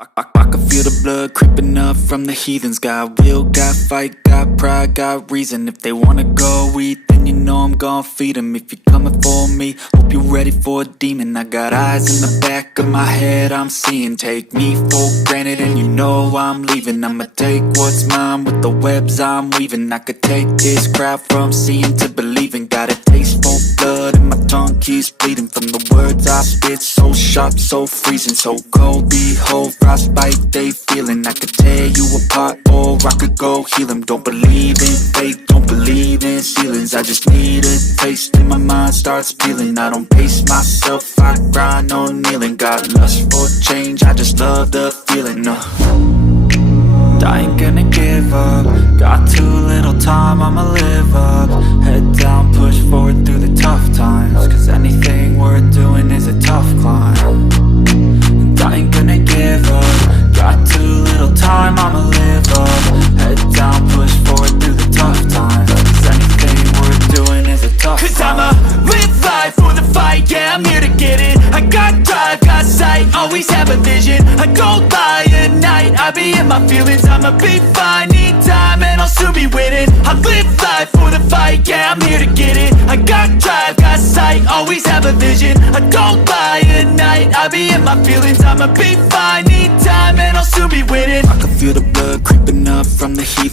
I can feel the blood creeping up from the heathens. Got will, got fight, got pride, got reason. If they wanna go eat, then you know I'm gon' feed them. If you're coming for me, hope you're ready for a demon. I got eyes in the back of my head, I'm seeing. Take me for granted and you know I'm leaving. I'ma take what's mine with the webs I'm weaving. I could take this crowd from seeing to believing. Got a taste for blood and my tongue keeps bleeding from the words I spit. So sharp, so freezing, so cold. Behold, frostbite they feeling. I could tear you apart or I could go heal them. Don't believe in fate, don't believe in ceilings. I just need a taste and my mind starts peeling. I don't pace myself, I grind on kneeling. Got lust for change, I just love the feeling. I ain't gonna give up. Got too little time, I'ma live up. Head down, push forward through the tough times. Cause anything worth doing is a tough climb. And I ain't gonna give up. Got too little time, I'ma live up. Head down, push forward through the tough times. Cause anything worth doing is a tough climb. Cause I'ma live life for the fight, yeah, I'm here to get it. I got drive, got sight, always have a vision. I don't lie at night, I be in my feelings. I'ma be fine, need time and I'll soon be winning. I live life for the fight, yeah, I'm here to get it. I got drive, got sight, always have a vision. I don't lie at night, I be in my feelings. I'ma be fine, need time and I'll soon be winning. I can feel the blood creeping up from the heat.